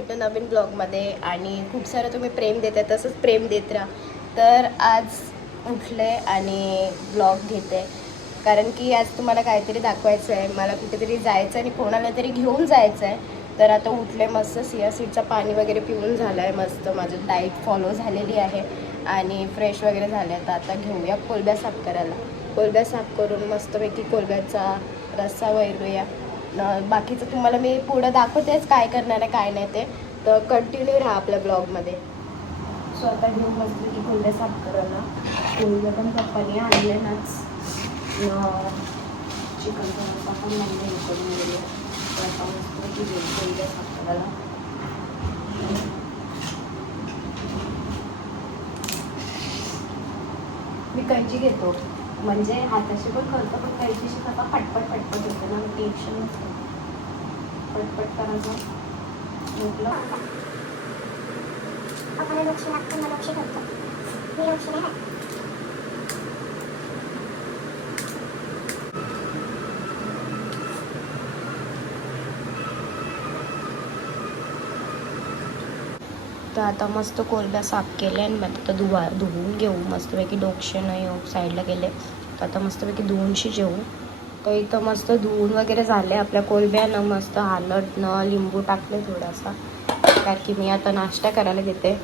भेटू नवीन ब्लॉगमध्ये आणि खूप सारं तुम्ही प्रेम देताय, तसंच प्रेम देत राहा. तर आज उठले आणि ब्लॉग घेते कारण की आज तुम्हाला काहीतरी दाखवायचं आहे. मला कुठेतरी जायचं आणि कोणाला तरी घेऊन जायचं आहे. तर आता उठले, मस्त सिया सीडचं पाणी वगैरे पिऊन झालं आहे, मस्त माझं डाईट फॉलो झालेली आहे आणि फ्रेश वगैरे झाले. तर आता घेऊया कोलब्या साफ करायला. कोलब्या साफ करून मस्तपैकी कोलब्याचा रस्सा वैरूया. बाकीचं तुम्हाला मी पुढं दाखवतेच काय करणार आहे काय नाही ते, तर कंटिन्यू राहा आपल्या ब्लॉगमध्ये. सो आता घेऊन मस्तपैकी कोलब्या साफ करायला. कोलब्या पण पप्पाने आणले नाच, चिकनचा रस्सा पण म्हणजे हे करून गेले. तर आता मस्तपैकी घेऊन कोलब्या साफ करायला. मी कैची घेतो, म्हणजे हाताशी पण करतो, पण कैचीशी कसा पटपट पटपट होतं ना, टेन्शन नसतं. पटपट करायचं म्हटलं. आपण लक्ष लागतं, मला लक्ष करतो, मी लक्ष नाही राहत. तर आता मस्त कोलब्या साफ केल्या आणि मग आता धुवून घेऊ मस्तपैकी. डोकशे नाही येऊ साईडला गेले तर आता मस्तपैकी धुवूनशी जेवू. तर इथं मस्त धुवून वगैरे झाले आपल्या कोलब्यानं. मस्त हळदनं लिंबू टाकले थोडासा, कारण की मी आता नाश्ता करायला घेते.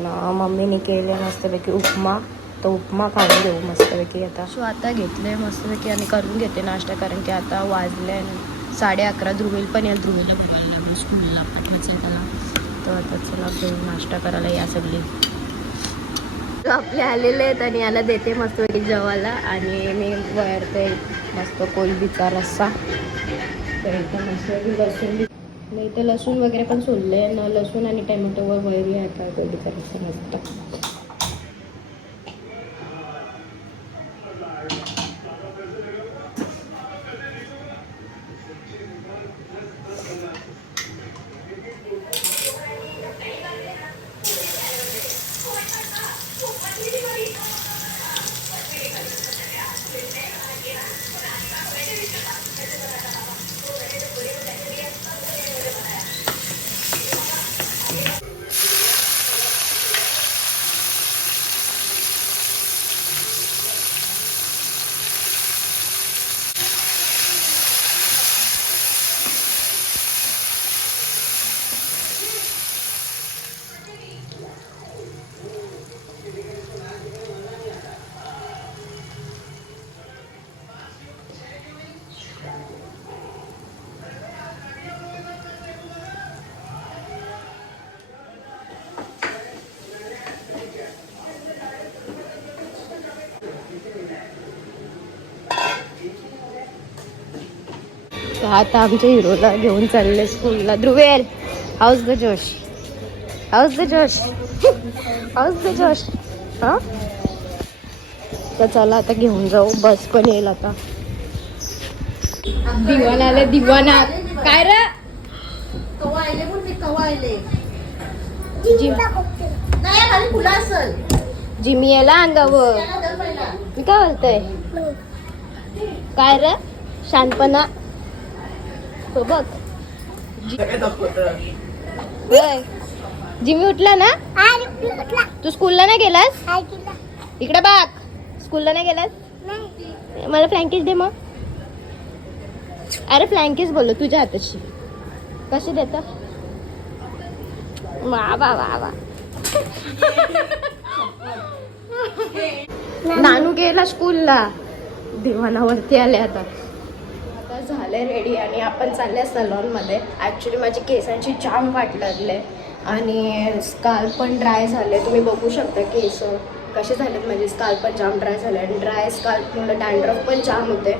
मम्मीने केले मस्तपैकी उपमा, तो उपमा खाऊन घेऊ मस्तपैकी आता. सो आता घेतले मस्तपैकी आणि करून घेते नाश्ता, कारण की आता वाजले 11:30. ध्रुवील पण येईल, ध्रुवीला बोलायला लागलं स्कूलला पाठवायचं आहे त्याला. तर आता चला घेऊन नाश्ता करायला या सगळे. आपले आलेले आहेत आणि याला देते मस्तपैकी जेवायला आणि मी वरते मस्त कोलबीचा रस्सा. तर इथं मस्त लसूण, नाही तर लसूण वगैरे पण सोडले ना, लसूण आणि टॅमॅटोवर वैरी आहे का कोलबीचा रस्सा मस्त. आता आमच्या हिरोला घेऊन चालले स्कूलला. ध्रुवेल, हाऊस द जोश, हाऊस द जोश, हाऊस द जोश. हा तर चला आता घेऊन जाऊ, बस पण येईल आता. दिवाना आले, दिवाना. काय रे जिमी याला अंगावर. मी काय बोलतोय, काय रे शांतपणा तो बघ. जिमी उठला ना, तू स्कूलला नाही गेलास? इकडे बघ, स्कूलला नाही गेलास? मला फ्लँकीज दे मग. अरे फ्लँकीज बोललो तुझ्या हाताची, कशी देत? वा वा वा वा. नानू गेला स्कूलला, दिवाणावरती आले. आता झाले रेडी आणि आपण चालले सलॉनमध्ये. ॲक्च्युली माझी केसांची जाम वाट लागले आणि स्काल पण ड्राय झाले. तुम्ही बघू शकता केस कसे झालेत, म्हणजे स्काल पण जाम ड्राय झाले आणि ड्राय स्काल्पमुळे डॅन्ड्रफ पण जाम होते.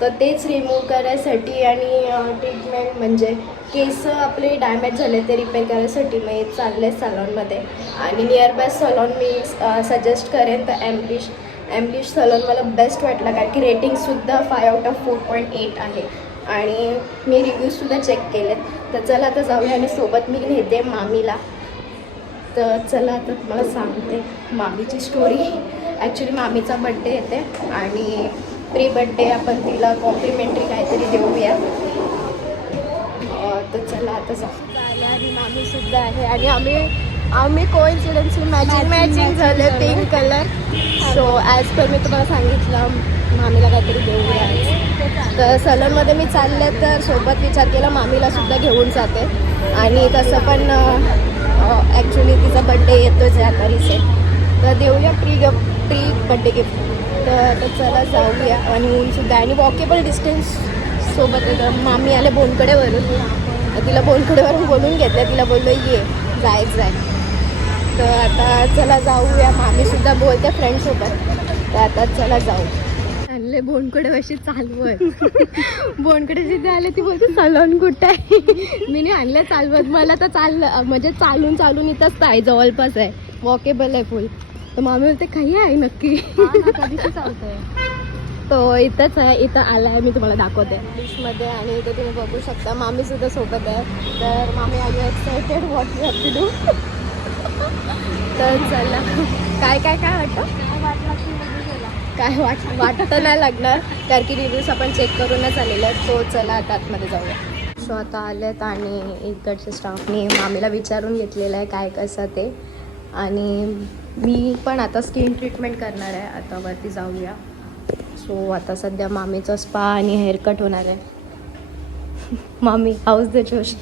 तर तेच रिमूव्ह करायसाठी आणि ट्रीटमेंट म्हणजे केस आपले डॅमेज झाले ते रिपेअर करायसाठी मी चालले सलॉनमध्ये. आणि नियरबाय सलॉन मी सजेस्ट करेन तर एम्ब्लिश सलॉन मला बेस्ट वाटला, कारण की रेटिंगसुद्धा 5/4.8 आहे आणि मी रिव्ह्यूजसुद्धा चेक केलेत. तर चला आता जाऊया आणि सोबत मी नेते मामीला. तर चला आता तुम्हाला सांगते मामीची स्टोरी. ॲक्च्युली मामीचा बड्डे येते आणि प्री बड्डे आपण तिला कॉम्प्लिमेंटरी काहीतरी देऊया. तर चला आता जाऊ. आणि मामी सुद्धा आहे आणि आम्ही कोइन्सिडेंटली मॅचिंग झाले pink colour. So as per मी तुम्हाला सांगितलं मामीला काहीतरी घेऊया. तर सलूनमध्ये मी चालले तर सोबत विचार केला मामीला सुद्धा घेऊन जाते. आणि तसं पण ॲक्च्युली तिचा बड्डे येतोच आहे आता रिसेंट, तर देऊया प्री बड्डे गिफ्ट. तर चला जाऊया. आणि ऊनसुद्धा आणि वॉकेबल डिस्टन्स सोबत येतं. मामी आले बोनकडेवरून, तिला बोनकडेवरून बोलून घेतलं, तिला बोललो ये जायचं आहे. तर आता चला जाऊया. मामीसुद्धा बोलते फ्रेंडसोबत, तर आता चला जाऊ. आणले बोनकडे अशी चालवत बोनकडे जिथे आले ती बोलते सलून कुठे आहे. मी नाही आणलं चालवत, मला तर म्हणजे चालून इथंच आहे, जवळपास आहे, वॉकेबल आहे फुल. तर मामी बोलते काही आहे नक्की चालतंय. तो इथंच आहे, इथं आला आहे, मी तुम्हाला दाखवते इंग्लिशमध्ये. आणि इथे तुम्ही बघू शकता मामीसुद्धा सोबत आहे. तर मामी आली excited what you have to do. तर चला काय वाटतं नाही लागणार, कारण की रिव्ह्यूज आपण चेक करूनच आलेले आहेत. सो चला आता आतमध्ये जाऊया. सो आता आलेत आणि इकडच्या स्टाफनी मामीला विचारून घेतलेलं आहे काय कसं ते. आणि मी पण आता स्किन ट्रीटमेंट करणार आहे. आता वरती जाऊया. सो आता सध्या मामीचं स्पा आणि हेअरकट होणार आहे. मामी हाऊस द जोश.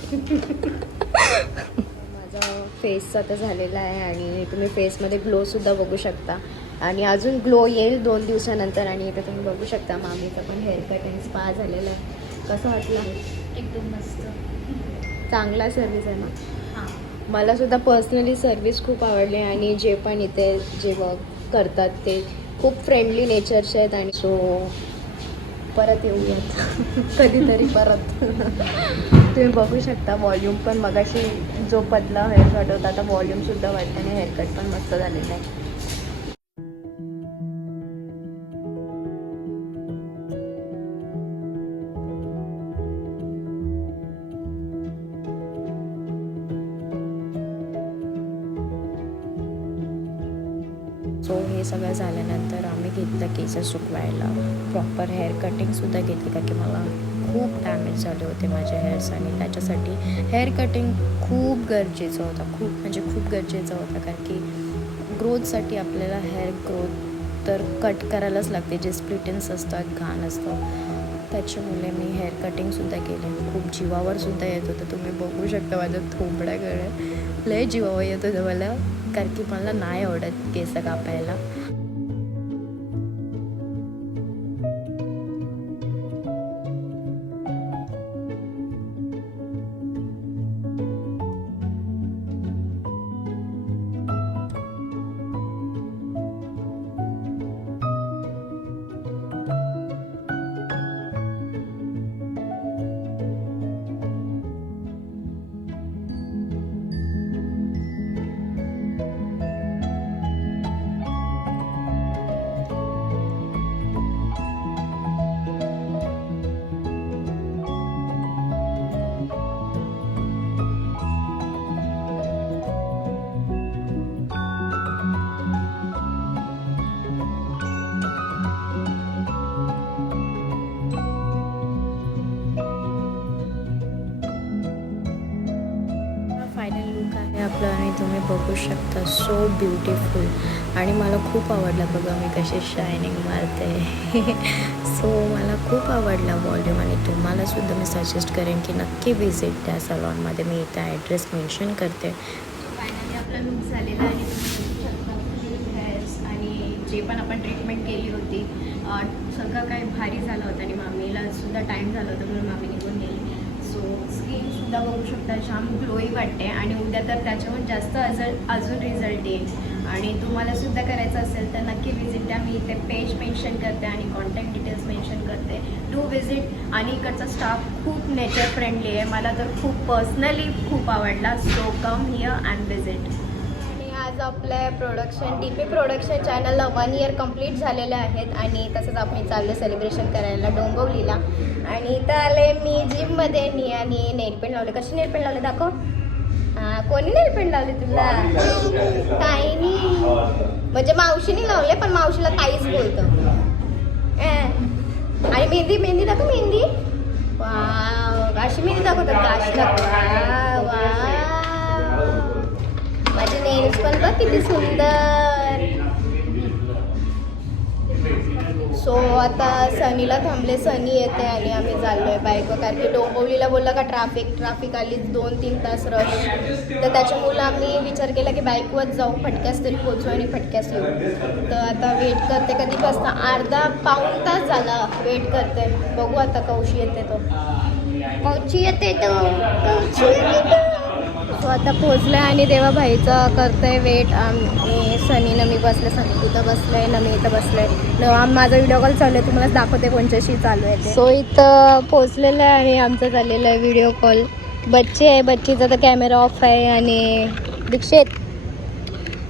माझा फेस आता झालेला आहे आणि तुम्ही फेसमध्ये ग्लोसुद्धा बघू शकता. आणि अजून ग्लो येईल 2 दिवसानंतर. आणि इथे तुम्ही बघू शकता मामीचं पण हेअरकट आणि स्पा झालेला आहे. कसं वाटलं? एकदम मस्त, चांगला सर्विस आहे ना. मला सुद्धा पर्सनली सर्विस खूप आवडली. आणि जे पण इथे जे वर्क करतात ते खूप फ्रेंडली नेचरचे आहेत. आणि सो परत येऊयात कधीतरी परत. तुम्ही बघू शकता वॉल्यूम पण मगाशी जो पतला हेअरकट होता आता वॉल्यूमसुद्धा वाटतं आणि हेअरकट पण मस्त झालेलं आहे. सो हे सगळं झाल्यानंतर आम्ही घेतलं केस सुकवायला, प्रॉपर हेअर कटिंगसुद्धा घेतली, कारण की मला खूप डॅमेज झाले होते माझे हेअर्स. आणि त्याच्यासाठी हेअर कटिंग खूप गरजेचं होतं, खूप गरजेचं होतं. कारण की ग्रोथसाठी आपल्याला हेअर ग्रोथ तर कट करायलाच लागते, जे स्प्लिटेन्स असतात, घाण असतं, त्याच्यामुळे मी हेअर कटिंगसुद्धा केले. खूप जीवावरसुद्धा येत होतं. तुम्ही बघू शकता माझ्या थोबड्याकडे लय जीवावर येत होतं मला, कारण की मला नाही आवडत केस कापायला. आपलं आणि तुम्ही बघू शकता सो ब्युटिफुल. आणि मला खूप आवडला बघा मी कशी शायनिंग मारते. सो मला खूप आवडला वॉल्यूम. आणि तुम्हालासुद्धा मी सजेस्ट करेन की नक्की विजिट द्या सलॉनमध्ये. मी इथं ॲड्रेस मेन्शन करते. फायनली आपला लूक झालेला आहे. हेअर्स आणि जे पण आपण ट्रीटमेंट केली होती सगळं काही भारी झालं होतं. आणि मामीला सुद्धा टाईम झाला होता म्हणून मामी निघून गेली. सो स्किनसुद्धा बघू शकता छान ग्लोई वाटते. आणि उद्या तर त्याच्याहून जास्त अजून रिझल्ट येईल. आणि तुम्हालासुद्धा करायचं असेल तर नक्की विजिट द्या. मी इथे पेज मेन्शन करते आणि कॉन्टॅक्ट डिटेल्स मेन्शन करते. Do visit. आणि इकडचा स्टाफ खूप नेचर फ्रेंडली आहे. मला तर खूप पर्सनली खूप आवडला. So come here and visit. आज आपल्या DP प्रोडक्शन चॅनलला 1 इयर कंप्लीट झालेले आहेत. आणि तसंच आपण चाललं सेलिब्रेशन करायला डोंबिवलीला. आणि इथं आले मी जिममध्ये. आणि नेलपेंट लावले. कशी नेलपेंट लावले दाखव. कोणी नेलपेंट लावले तुला? ताईनी. म्हणजे मावशीने लावले, पण मावशीला ताईच बोलतो. आणि मेहंदी दाखव. मेहंदी अशी मेहंदी दाखवतात का? अशी दाखव. वा माझे नेल्स पण बघ किती सुंदर. सो आता सनीला थांबले, सनी येते आणि आम्ही चाललोय बाईकवर, कारण की डोंबिवलीला बोललं का ट्रॅफिक आलीच 2-3 तास रश. तर त्याच्यामुळं आम्ही विचार केला की बाईकवर जाऊ, फटक्यास तरी पोचू आणि फटक्यास येऊ. तर आता वेट करते, कधीपासून अर्धा पाऊण तास झाला वेट करते. बघू आता कौशी येते तो. कौची येते तो, कौची येते. सो आता पोचलं आणि देवा भाईचा करतोय वेट. आम्ही सनीनं मी बसले, सनी तिथं बसलंय, नमी इथं बसलंय. माझा व्हिडिओ कॉल चालू आहे, तुम्हाला दाखवते कोणच्याशी चालू आहे ते. सो इथं पोचलेलं आहे आणि आमचं चाललेलं आहे व्हिडिओ कॉल. बच्ची आहे, बच्चीचा तर कॅमेरा ऑफ आहे. आणि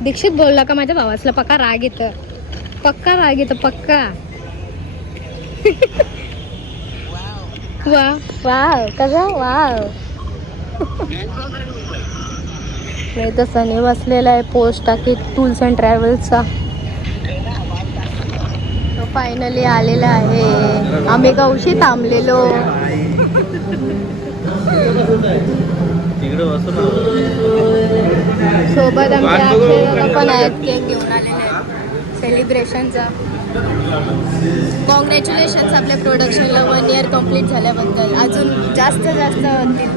दीक्षित बोलला का माझ्या भावासला पक्का राग येतं, पक्का. वाव कसं वाव. नाही तर सनी बसलेला आहे पोस्ट टाकीत टूल्स अँड ट्रॅव्हल्सचा. तो फायनली आलेला आहे. आम्ही कौशी थांबलेलो. सोबत आमच्या अक्षय पण आहेत, केक घेऊन आलेले आहेत सेलिब्रेशनचा. कॉंग्रॅच्युलेशन्स आपल्या प्रोडक्शनला 1 इयर कम्प्लीट झाल्याबद्दल. अजून जास्त होतील.